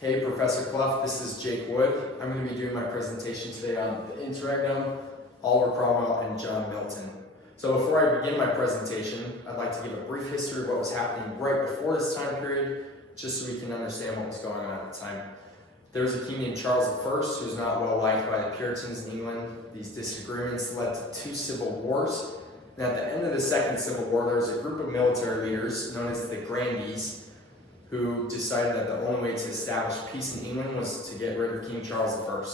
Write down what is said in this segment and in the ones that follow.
Hey, Professor Clough, this is Jake Wood. I'm going to be doing my presentation today on the Interregnum, Oliver Cromwell, and John Milton. So before I begin my presentation, I'd like to give a brief history of what was happening right before this time period, just so we can understand what was going on at the time. There was a king named Charles I who was not well liked by the Puritans in England. These disagreements led to 2 civil wars. And at the end of the Second Civil War, there was a group of military leaders known as the Grandees who decided that the only way to establish peace in England was to get rid of King Charles I.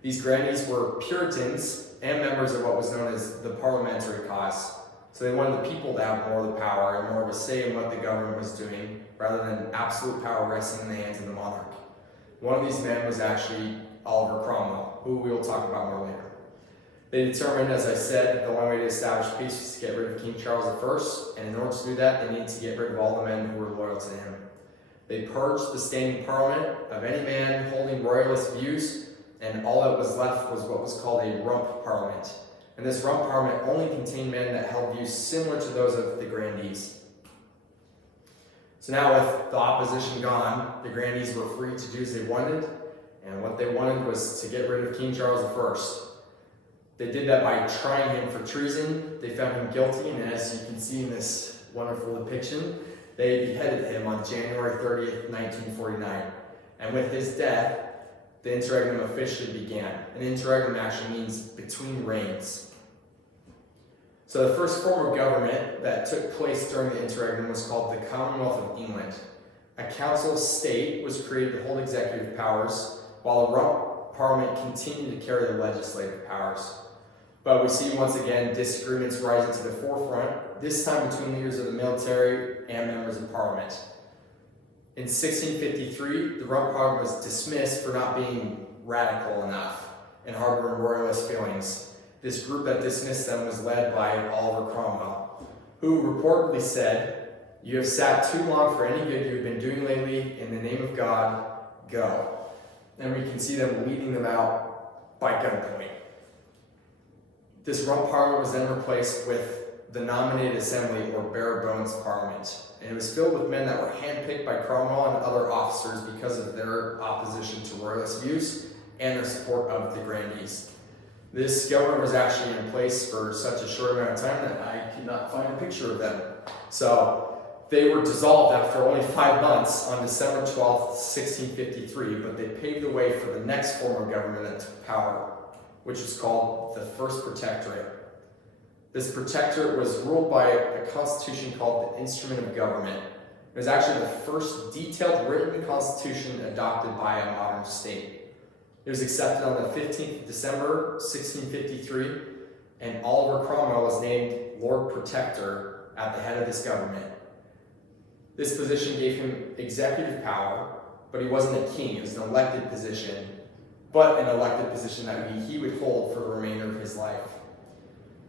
These Grandees were Puritans and members of what was known as the parliamentary cause. So they wanted the people to have more of the power and more of a say in what the government was doing, rather than absolute power resting in the hands of the monarch. One of these men was actually Oliver Cromwell, who we will talk about more later. They determined, as I said, that the only way to establish peace was to get rid of King Charles I, and in order to do that, they needed to get rid of all the men who were loyal to him. They purged the standing parliament of any man holding royalist views, and all that was left was what was called a rump parliament. And this rump parliament only contained men that held views similar to those of the Grandees. So now with the opposition gone, the Grandees were free to do as they wanted, and what they wanted was to get rid of King Charles I. They did that by trying him for treason. They found him guilty, and as you can see in this wonderful depiction, they beheaded him on January 30th, 1949. And with his death, the Interregnum officially began. An interregnum actually means between reigns. So the first form of government that took place during the Interregnum was called the Commonwealth of England. A council state was created to hold executive powers, while the rump parliament continued to carry the legislative powers. But we see once again disagreements rising to the forefront, this time between leaders of the military and members of parliament. In 1653, the rump parliament was dismissed for not being radical enough and harboring royalist feelings. This group that dismissed them was led by Oliver Cromwell, who reportedly said, "You have sat too long for any good you have been doing lately. In the name of God, go." And we can see them leading them out by gunpoint. This rump parliament was then replaced with the nominated assembly, or bare bones parliament. And it was filled with men that were handpicked by Cromwell and other officers because of their opposition to royalist views and their support of the Grandees. This government was actually in place for such a short amount of time that I could not find a picture of them. So they were dissolved after only 5 months on December 12th, 1653, but they paved the way for the next form of government that took power, which was called the First Protectorate. This protectorate was ruled by a constitution called the Instrument of Government. It was actually the first detailed written constitution adopted by a modern state. It was accepted on the 15th of December, 1653, and Oliver Cromwell was named Lord Protector at the head of this government. This position gave him executive power, but he wasn't a king. It was an elected position, but an elected position that he would hold for the remainder of his life.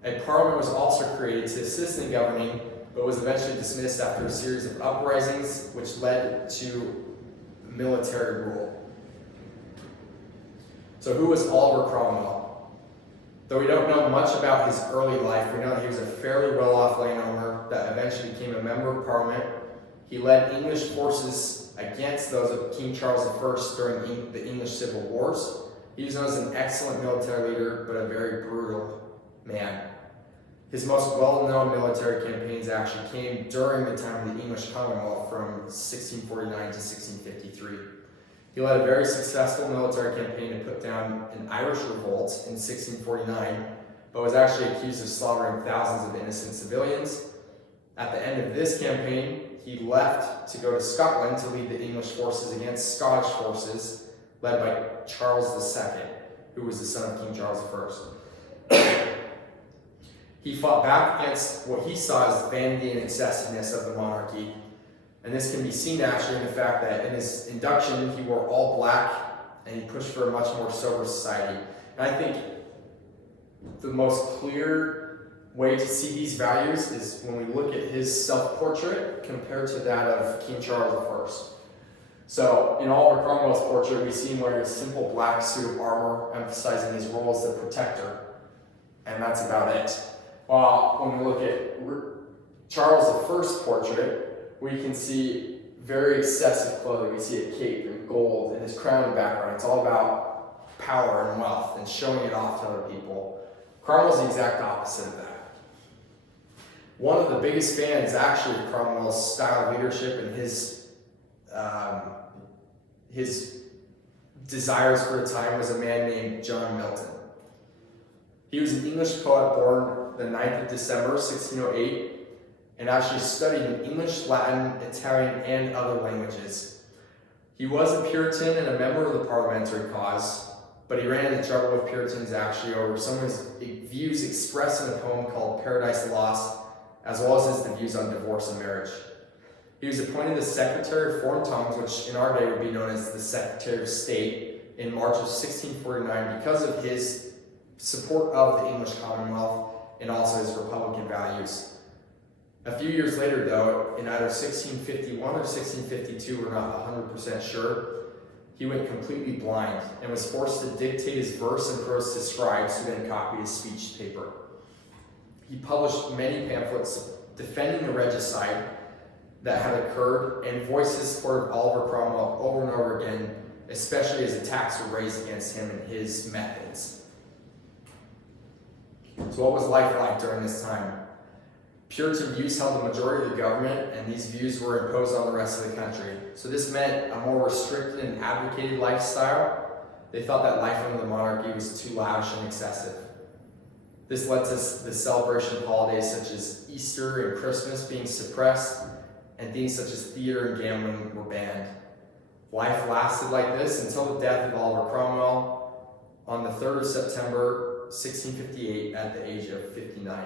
A parliament was also created to assist in governing, but was eventually dismissed after a series of uprisings, which led to military rule. So who was Oliver Cromwell? Though we don't know much about his early life, we know that he was a fairly well-off landowner that eventually became a member of parliament. He led English forces against those of King Charles I during the English Civil Wars. He was known as an excellent military leader, but a very brutal man. His most well-known military campaigns actually came during the time of the English Commonwealth from 1649 to 1653. He led a very successful military campaign to put down an Irish revolt in 1649, but was actually accused of slaughtering thousands of innocent civilians. At the end of this campaign, he left to go to Scotland to lead the English forces against Scottish forces led by Charles II, who was the son of King Charles I. He fought back against what he saw as vanity and excessiveness of the monarchy. And this can be seen actually in the fact that in his induction, he wore all black and he pushed for a much more sober society. And I think the most clear way to see these values is when we look at his self-portrait compared to that of King Charles I. So in Oliver Cromwell's portrait, we see him wearing a simple black suit of armor, emphasizing his role as the protector. And that's about it. While when we look at Charles I's portrait, we can see very excessive clothing. We see a cape and gold and his crown and background. It's all about power and wealth and showing it off to other people. Cromwell's the exact opposite of that. One of the biggest fans actually of Cromwell's style of leadership and his desires for the time was a man named John Milton. He was an English poet born the 9th of December, 1608, and actually studied in English, Latin, Italian, and other languages. He was a Puritan and a member of the parliamentary cause, but he ran into trouble with Puritans actually over some of his views expressed in a poem called Paradise Lost, as well as his views on divorce and marriage. He was appointed the Secretary of Foreign Tongues, which in our day would be known as the Secretary of State, in March of 1649 because of his support of the English Commonwealth and also his Republican values. A few years later, though, in either 1651 or 1652, we're not 100% sure, he went completely blind and was forced to dictate his verse and prose to scribes who then copied his speech to paper. He published many pamphlets defending the regicide that had occurred and voiced his support of Oliver Cromwell over and over again, especially as attacks were raised against him and his methods. So what was life like during this time? Puritan views held the majority of the government, and these views were imposed on the rest of the country. So this meant a more restricted and advocated lifestyle. They thought that life under the monarchy was too lavish and excessive. This led to the celebration of holidays such as Easter and Christmas being suppressed, and things such as theater and gambling were banned. Life lasted like this until the death of Oliver Cromwell on the 3rd of September, 1658, at the age of 59.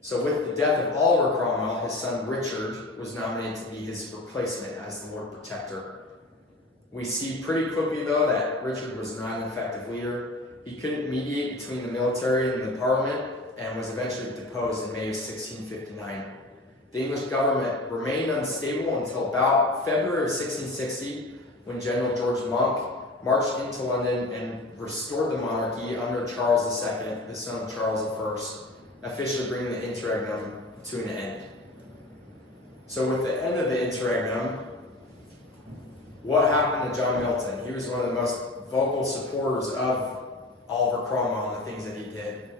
So with the death of Oliver Cromwell, his son Richard was nominated to be his replacement as the Lord Protector. We see pretty quickly, though, that Richard was not an effective leader. He couldn't mediate between the military and the parliament and was eventually deposed in May of 1659. The English government remained unstable until about February of 1660, when General George Monk marched into London and restored the monarchy under Charles II, the son of Charles I, officially bringing the Interregnum to an end. So with the end of the Interregnum, what happened to John Milton? He was one of the most vocal supporters of Oliver Cromwell and the things that he did.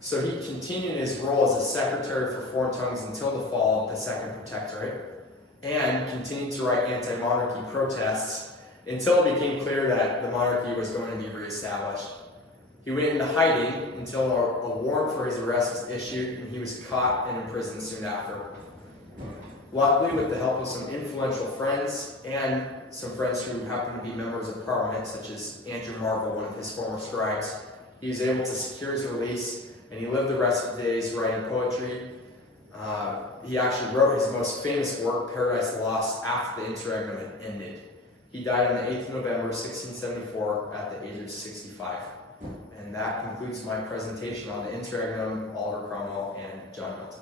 So he continued his role as a secretary for foreign tongues until the fall of the Second Protectorate, and continued to write anti-monarchy protests until it became clear that the monarchy was going to be reestablished. He went into hiding until a warrant for his arrest was issued, and he was caught and imprisoned soon after. Luckily, with the help of some influential friends and some friends who happened to be members of Parliament, such as Andrew Marvell, one of his former scribes, he was able to secure his release, and he lived the rest of the days writing poetry. He actually wrote his most famous work, Paradise Lost, after the Interregnum had ended. He died on the 8th of November, 1674, at the age of 65. And that concludes my presentation on the Interregnum, Oliver Cromwell, and John Milton.